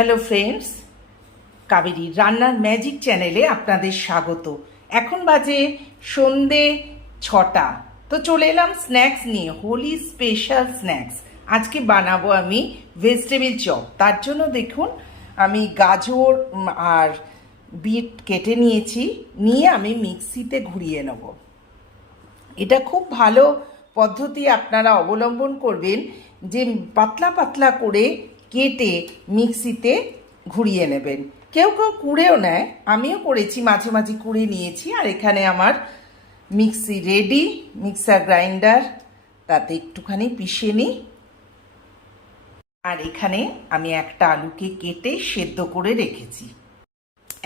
Hello friends, Kaveri রান্নার magic চ্যানেলে আপনাদের স্বাগত। এখন বাজে সন্ধে 6টা। তো চলে এলাম স্ন্যাক্স নিয়ে, হোলি স্পেশাল স্ন্যাক্স। আজকে বানাবো আমি ভেজিটেবিল চপ। তার জন্য দেখুন আমি গাজর আর বিট কেটে নিয়ে আমি মিক্সিতে ঘুরিয়ে নেব। এটা খুব ভালো পদ্ধতি আপনারা অবলম্বন করবেন, যে পাতলা পাতলা করে কেটে মিক্সিতে ঘুরিয়ে নেবেন। কেউ কেউ কুড়েও নেয়, আমিও করেছি, মাঝে মাঝে কুড়ে নিয়েছি। আর এখানে আমার মিক্সি রেডি, মিক্সার গ্রাইন্ডার, তাতে একটুখানি পিষে নিই। আর এখানে আমি একটা আলুকে কেটে সেদ্ধ করে রেখেছি।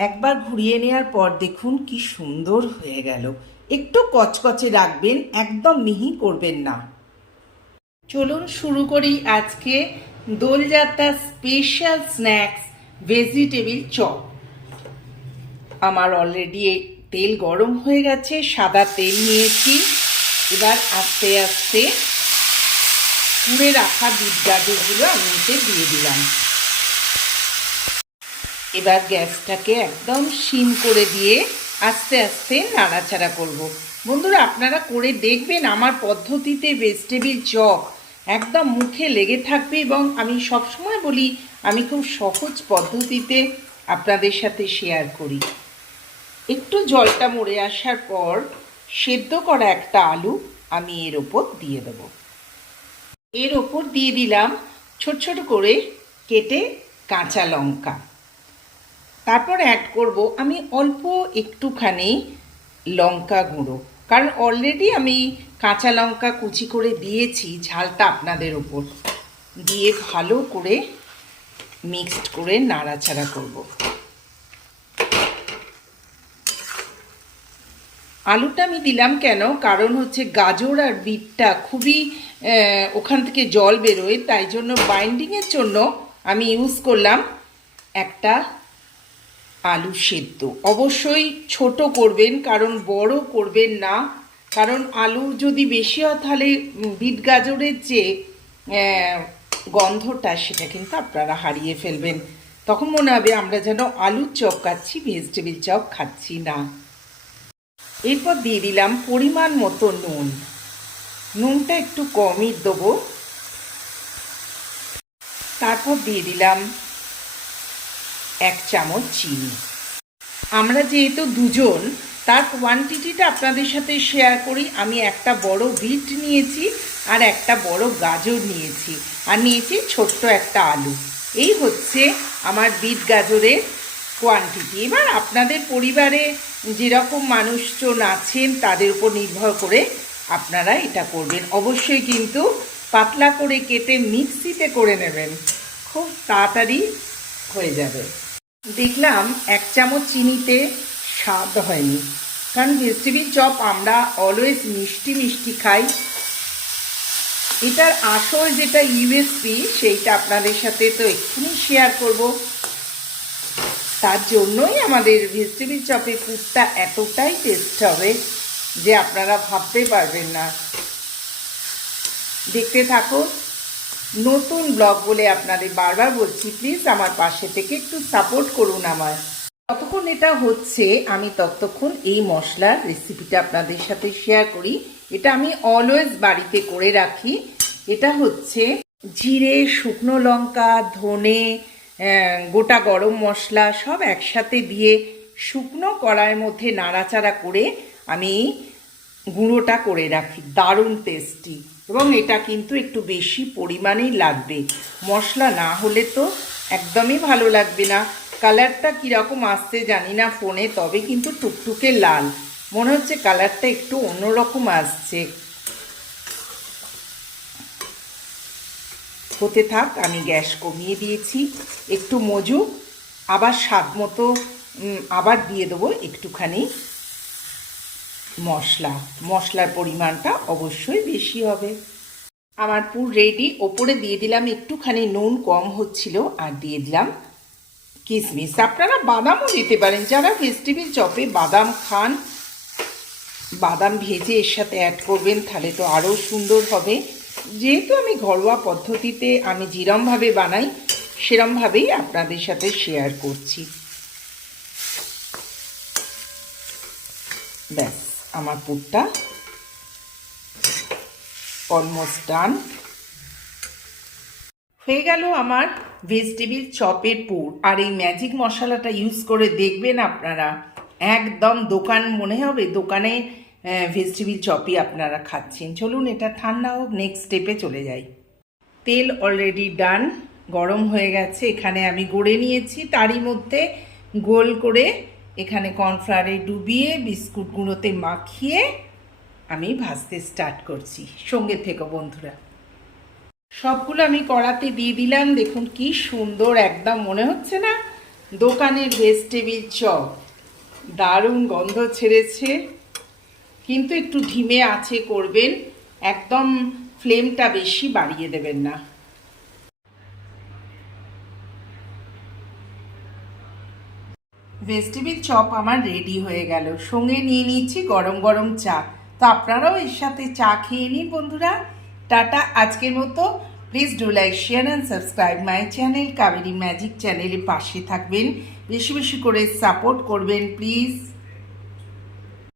একবার ঘুরিয়ে নেওয়ার পর দেখুন কি সুন্দর হয়ে গেল। একটু কচকচে রাখবেন, একদম মিহি করবেন না। চলুন শুরু করি আজকে Dolyatra special snacks vegetable chop. আমার অলরেডি তেল গরম হয়ে গেছে, সাদা তেল নিয়েছি। এবার আস্তে আস্তে কুড়ে রাখা বিট গাজরগুলো আমি এতে দিয়ে দিলাম। এবার গ্যাসটাকে একদম সিম করে দিয়ে আস্তে আস্তে নাড়াচাড়া করব। বন্ধুরা, আপনারা করে দেখবেন, আমার পদ্ধতিতে ভেজিটেবিল চপ একদম মুখে লেগে থাকবে। এবং আমি সবসময় বলি, আমি খুব সহজ পদ্ধতিতে আপনাদের সাথে শেয়ার করি। একটু জলটা মরে আসার পর সেদ্ধ করা একটা আলু আমি এর ওপর দিয়ে দেব। এর ওপর দিয়ে দিলাম ছোট ছোট করে কেটে কাঁচা লঙ্কা। তারপর অ্যাড করব আমি অল্প একটুখানি লঙ্কা গুঁড়ো, কারণ অলরেডি আমি কাঁচা লঙ্কা কুচি করে দিয়েছি। ঝালটা আপনাদের ওপর দিয়ে ভালো করে মিক্সড করে নাড়াচাড়া করব। আলুটা আমি দিলাম কেন, কারণ হচ্ছে গাজর আর বিটটা খুবই ওখান থেকে জল বেরোয়, তাই জন্য বাইন্ডিংয়ের জন্য আমি ইউজ করলাম একটা আলু সেদ্ধ। অবশ্যই ছোট করবেন, কারণ বড় করবেন না। কারণ আলু যদি বেশি হয় তাহলে বিট গাজরের যে গন্ধটা সেটা কিন্তু আপনারা হারিয়ে ফেলবেন। তখন মনে হবে আমরা যেন আলুর চপ খাচ্ছি, ভেজিটেবিল চপ খাচ্ছি না। এরপর দিয়ে দিলাম পরিমাণ মতো নুন। নুনটা একটু কমই দেবো। তারপর দিয়ে দিলাম 1 চামচ চিনি। আমরা যেহেতু দুজন, তার কোয়ান্টিটিটা আপনাদের সাথে শেয়ার করি। আমি একটা বড় বিট নিয়েছি আর একটা বড় গাজর নিয়েছি, আর নিয়েছি ছোট্ট একটা আলু। এই হচ্ছে আমার বিট গাজরের কোয়ান্টিটি। এবার আপনাদের পরিবারে যেরকম মানুষজন আছেন তাদের উপর নির্ভর করে আপনারা এটা করবেন। অবশ্যই কিন্তু পাতলা করে কেটে মিক্সিতে করে নেবেন, খুব তাড়াতাড়ি হয়ে যাবে। দেখলাম 1 চামচ চিনিতে স্বাদ হয়নি, কারণ ভেজিটেবিল চপ আমরা অলওয়েজ মিষ্টি মিষ্টি খাই। এটার আসল যেটা ইউএসপি সেইটা আপনাদের সাথে তো এক্ষুনি শেয়ার করব। তার জন্যই আমাদের ভেজিটেবিল চপের পুরটা এতটাই টেস্ট হবে যে আপনারা ভাবতে পারবেন না। দেখতে থাকুন। নতুন ব্লগ বলে আপনাদের বারবার বলছি, প্লিজ আমার পাশে থেকে একটু সাপোর্ট করুন আমায়। যতক্ষণ এটা হচ্ছে আমি ততক্ষণ এই মশলার রেসিপিটা আপনাদের সাথে শেয়ার করি। এটা আমি অলওয়েজ বাড়িতে করে রাখি। এটা হচ্ছে জিরে, শুকনো লঙ্কা, ধনে, গোটা গরম মশলা সব একসাথে দিয়ে শুকনো কড়াইয়ের মধ্যে নাড়াচাড়া করে আমি গুঁড়োটা করে রাখি। দারুণ টেস্টি, এবং এটা কিন্তু একটু বেশি পরিমাণেই লাগবে। মশলা না হলে তো একদমই ভালো লাগবে না। কালারটা কীরকম আসছে জানি না ফোনে, তবে কিন্তু টুকটুকে লাল মনে হচ্ছে, কালারটা একটু অন্যরকম আসছে। হতে থাক, আমি গ্যাস কমিয়ে দিয়েছি। একটু মজুক, আবার স্বাদ মতো আবার দিয়ে দেবো একটুখানি মশলার পরিমাণটা অবশ্যই বেশি হবে। আমার পুর রেডি। ওপরে দিয়ে দিলাম একটুখানি নুন কম হচ্ছিল, আর দিয়ে দিলাম কিশমিশ। আপনারা বাদামও দিতে পারেন, যারা ভেজিটেবিল চপে বাদাম খান। বাদাম ভেজে এর সাথে অ্যাড করবেন, তাহলে তো আরও সুন্দর হবে। যেহেতু আমি ঘরোয়া পদ্ধতিতে আমি যেরমভাবে বানাই সেরমভাবেই আপনাদের সাথে শেয়ার করছি। ব্যাস, আমার পুরটা অলমোস্ট ডান হয়ে গেল। আমার ভেজিটেবিল চপের পুর। আর এই ম্যাজিক মশলাটা ইউজ করে দেখবেন আপনারা, একদম দোকান মনে হবে, দোকানে ভেজিটেবিল চপই আপনারা খাচ্ছেন। চলুন এটা ঠান্ডা হোক, নেক্সট স্টেপে চলে যাই। তেল অলরেডি ডান, গরম হয়ে গেছে। এখানে আমি গড়ে নিয়েছি, তারই মধ্যে গোল করে এখানে কর্নফ্লাওয়ারে ডুবিয়ে বিস্কুট গুঁড়োতে মাখিয়ে আমি ভাজতে স্টার্ট করছি। সঙ্গে থেকো বন্ধুরা। সবগুলো আমি কড়াতে দিয়ে দিলাম। দেখুন কি সুন্দর, একদম মনে হচ্ছে না দোকানের ভেজিটেবিল চপ। দারুণ গন্ধ ছেড়েছে, কিন্তু একটু ধিমে আঁচে করবেন, একদম ফ্লেমটা বেশি বাড়িয়ে দেবেন না। ভেজিটেবিল চপ আমার রেডি হয়ে গেল। সঙ্গে নিয়ে নিচ্ছি গরম গরম চা। তো আপনারাও এর সাথে চা খেয়ে নিন বন্ধুরা। টাটা, আজকের মতো। Please do like, share and subscribe my channel Kaberi magic চ্যানেলে পাশে থাকবেন, বেশি বেশি করে সাপোর্ট করবেন প্লিজ।